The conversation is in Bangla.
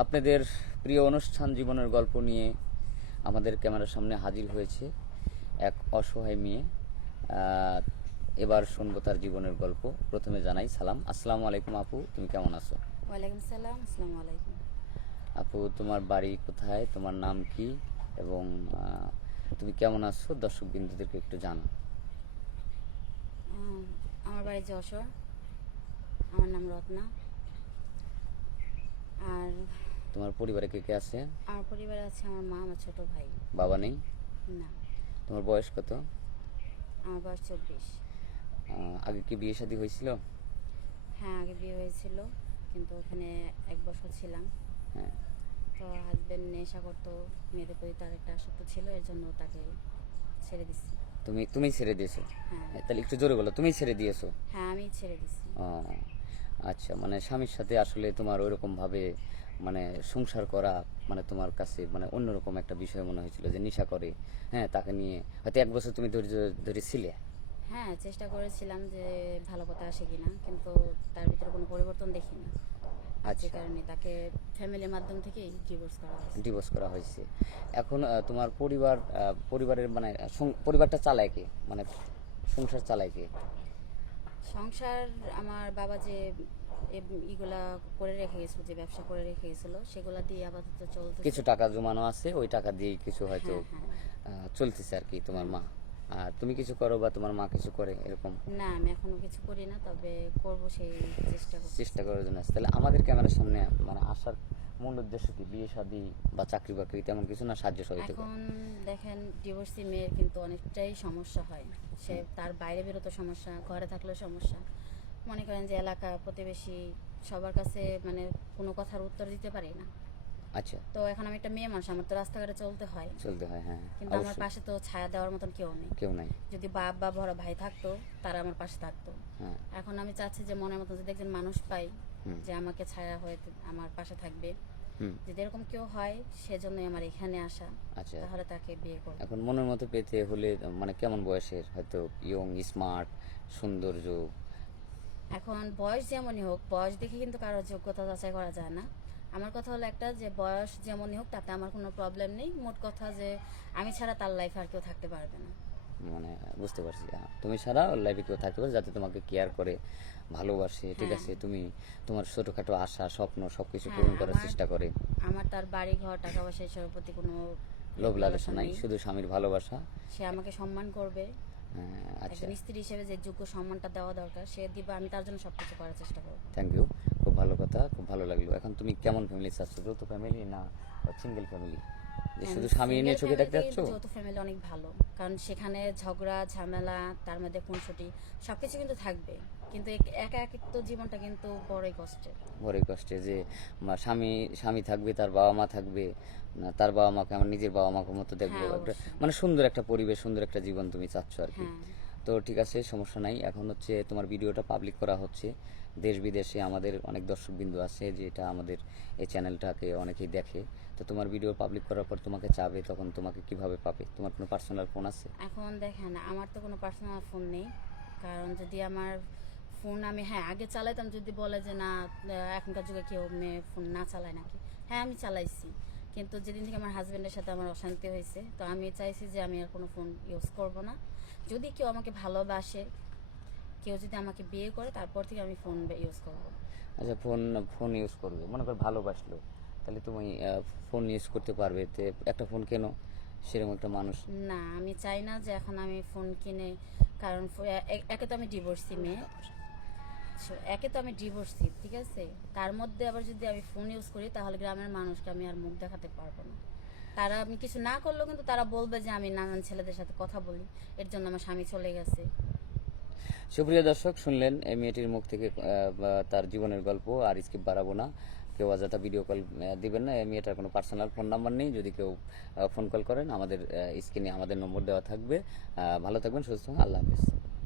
আপনাদের প্রিয় অনুষ্ঠান জীবনের গল্প নিয়ে আমাদের ক্যামেরার সামনে হাজির হয়েছে এক অসহায় মেয়ে। এবার শুনবো তার জীবনের গল্প। প্রথমে জানাই সালাম, আসসালামু আলাইকুম আপু, তুমি কেমন আছো? ওয়ালাইকুম সালাম, আসসালামু আলাইকুম। আপু, তোমার বাড়ি কোথায়, তোমার নাম কি, এবং তুমি কেমন আছো দর্শক বিন্দুদেরকে একটু জানাও। আম, আমার বাড়ি যশোর। আমার নাম রত্না। আর তোমার পরিবারে কে কে আছে? আমার পরিবারে আছে আমার মা, আমার ছোট ভাই। বাবা নেই? না। তোমার বয়স কত? আমার বয়স 24। আগে কি বিয়ে শাদী হয়েছিল? হ্যাঁ, আগে বিয়ে হয়েছিল, কিন্তু ওখানে 1 বছর ছিলাম। হ্যাঁ। তো হাজবেন্ড নেশা করতো, মেয়েদের প্রতি তার একটা আসক্ত ছিল, এর জন্য তাকে ছেড়ে দিচ্ছি। তুমি ছেড়ে দিয়েছো? হ্যাঁ। তাহলে একটু জোরে বলো, তুমি ছেড়ে দিয়েছো? হ্যাঁ, আমি ছেড়ে দিচ্ছি। ও আচ্ছা, মানে স্বামীর সাথে আসলে তোমার ওইরকম ভাবে মানে সংসার করা মানে তোমার কাছে মানে অন্যরকম একটা বিষয় মনে হয়েছিল যে নেশা করে। হ্যাঁ, তাকে নিয়ে হয়তো 1 বছর তুমি ধৈর্য ধরে ছিলে। হ্যাঁ, চেষ্টা করেছিলাম যে ভালো কথা আসে কিনা, কিন্তু তার ভিতরে কোনো পরিবর্তন দেখি না। যে আচ্ছা, কারণে তাকে ফ্যামিলির মাধ্যম থেকেই ডিভোর্স করা হয়েছে। ডিভোর্স করা হয়েছে। এখন তোমার পরিবারের মানে পরিবারটা চালায় কে, মানে সংসার চালায় কে? সংসার আমার বাবা যে ইগুলা করে রেখে গেছিল, যে ব্যবসা করে রেখে গেছিল, সেগুলা দিয়ে আপাতত চলতেছে। কিছু টাকা জমানো আছে, ওই টাকা দিয়েই কিছু হয়তো হ্যাঁ, হ্যাঁ। চলতেছে আর কি তোমার হুম। মা। আর তুমি কিছু করো বা তোমার মা কিছু করে এরকম? না, আমি এখনো কিছু করি না, তবে করব সেই চেষ্টা করছি। চেষ্টা করার জন্য আসছে। তাহলে আমাদের ক্যামেরার সামনে মানে আসার মূল উদ্দেশ্য কি? বিয়ে শাদী বা চাকরি বাকরি তেমন কিছু না, সাহায্য সহযোগিতা? এখন দেখেন, ডিভোর্সি মেয়ের কিন্তু অনেকটাই সমস্যা হয়। সে তার বাইরে বেরোতে সমস্যা, ঘরে থাকলেও সমস্যা। মনে করেন যে এলাকা প্রতিবেশী সবার কাছে মানে কোনো কথার উত্তর দিতে পারি না। আচ্ছা। তো এখন আমি একটা মেয়ে মানুষ, আমার তো রাস্তাঘাটে চলতে হয়। চলতে হয়, হ্যাঁ, কিন্তু আমার অবশ্যই। পাশে তো ছায়া দেওয়ার মতন কেউ নেই। কেউ নাই। যদি বাপ বা বড় ভাই থাকতো, তারা আমার পাশে থাকতো। হ্যাঁ। এখন আমি চাচ্ছি যে মনের মতো যদি একজন মানুষ পাই, হুম। যে আমাকে ছায়া হয়ে আমার পাশে থাকবে, হুম। যদি এরকম কেউ হয়, সেজন্যই আমার এখানে আসা। আচ্ছা, তাহলে তাকে বিয়ে করব। এখন মনের মতো পেতে হলে মানে কেমন বয়সের, হয়তো ইয়ং, স্মার্ট, সৌন্দর্য? এখন বয়স যেমনই হোক, বয়স দেখে কিন্তু কারোর যোগ্যতা যাচাই করা যায় না। আমার কথা হলো একটা, যে বয়স যেমনই হোক তাতে আমার কোনো প্রবলেম নেই। মোট কথা যে আমি ছাড়া তার লাইফে আর কেউ থাকতে পারবে না। মানে বুঝতে পারছি, তুমি ছাড়া ওর লাইফে কেউ থাকতে পারে যাতে তোমাকে কেয়ার করে, ভালোবাসে, ঠিক হ্যাঁ, আছে, তুমি তোমার ছোটোখাটো আশা স্বপ্ন সব কিছু হ্যাঁ। পূরণ করার আমার চেষ্টা করে। আমার তার বাড়ি ঘর, টাকা পয়সা এসবের প্রতি কোনো লোভ লোভ লালসা লালসা নাই, নেই। শুধু স্বামীর ভালোবাসা। সে আমাকে সম্মান করবে। আচ্ছা। একজন স্ত্রী হিসেবে যে যোগ্য সম্মানটা দেওয়া দরকার সে দিবা, আমি তার জন্য সবকিছু করার চেষ্টা করবো। থ্যাংক ইউ, খুব ভালো কথা, খুব ভালো লাগলো। এখন তুমি কেমন ফ্যামিলি চাচ্ছ, যৌথ ফ্যামিলি না সিঙ্গেল ফ্যামিলি, যে শুধু স্বামী নিয়ে সিঙ্গেল চোখে ফ্যামিলি রাখতে থেকে যাচ্ছ? কিন্তু যৌথ ফ্যামিলি অনেক ভালো, কারণ সেখানে ঝগড়া ঝামেলা, তার মধ্যে খুনসুটি সবকিছু কিন্তু থাকবে। কিন্তু একা একাকিত্ব জীবনটা কিন্তু বড়ই কষ্টের। বড়ই কষ্টে যে স্বামী স্বামী থাকবে, তার বাবা মা থাকবে না, তার বাবা মাকে আমার নিজের বাবা মাকে মতো দেখবো, হ্যাঁ, একটা অবশ্যই। মানে সুন্দর একটা পরিবেশ, সুন্দর একটা জীবন তুমি চাচ্ছ আর কি। হ্যাঁ। তো ঠিক আছে, সমস্যা নাই। এখন হচ্ছে তোমার ভিডিওটা পাবলিক করা হচ্ছে, দেশ বিদেশে আমাদের অনেক দর্শকবিন্দু আছে যেটা আমাদের এই চ্যানেলটাকে অনেকেই দেখে। তো তোমার ভিডিও পাবলিক করার পর তোমাকে চাবে, তখন তোমাকে কিভাবে পাবে? তোমার কোনো পার্সোনাল ফোন আছে? এখন দেখেন, আমার তো কোনো পার্সোনাল ফোন নেই। কারণ যদি আমার ফোন আমি, হ্যাঁ, আগে চালাইতাম, যদি বলে যে না এখনকার যুগে কেউ মেয়ে ফোন না চালায় নাকি, হ্যাঁ আমি চালাইছি। কিন্তু যেদিন থেকে আমার হাজব্যান্ডের সাথে আমার অশান্তি হয়েছে, তো আমি চাইছি যে আমি আর কোনো ফোন ইউজ করব না। যদি কেউ আমাকে ভালোবাসে, কেউ যদি আমাকে বিয়ে করে, তারপর থেকে আমি ফোন ইউজ করব। আচ্ছা, ফোন ফোন ইউজ করবে, মনে কর ভালোবাসলো, তাহলে তুমি ফোন ইউজ করতে পারবে, তো একটা ফোন কেন সেরকম একটা মানুষ? না, আমি চাই না যে এখন আমি ফোন কিনে, কারণ একে তো আমি ডিভোর্সি মেয়ে। একে তো আমি ডিভোর্সি, ঠিক আছে, তার মধ্যে আবার যদি আমি ফোন ইউজ করি, তাহলে গ্রামের মানুষকে আমি আর মুখ দেখাতে পারবো না। তারা, আমি কিছু না করলেও কিন্তু তারা বলবে যে আমি নানান ছেলেদের সাথে কথা বলি, এর জন্য আমার স্বামী চলে গেছে। সুপ্রিয় দর্শক, শুনলেন এই মেয়েটির মুখ থেকে তার জীবনের গল্প। আর স্কিপ বাড়াবো না, কেউ অযথা ভিডিও কল দিবেন না। এই মেয়েটার কোনো পার্সোনাল ফোন নাম্বার নেই, যদি কেউ ফোন কল করেন আমাদের স্ক্রিনে আমাদের নম্বর দেওয়া থাকবে। ভালো থাকবেন, সুস্থ থাকবেন, আল্লাহ হাফেজ।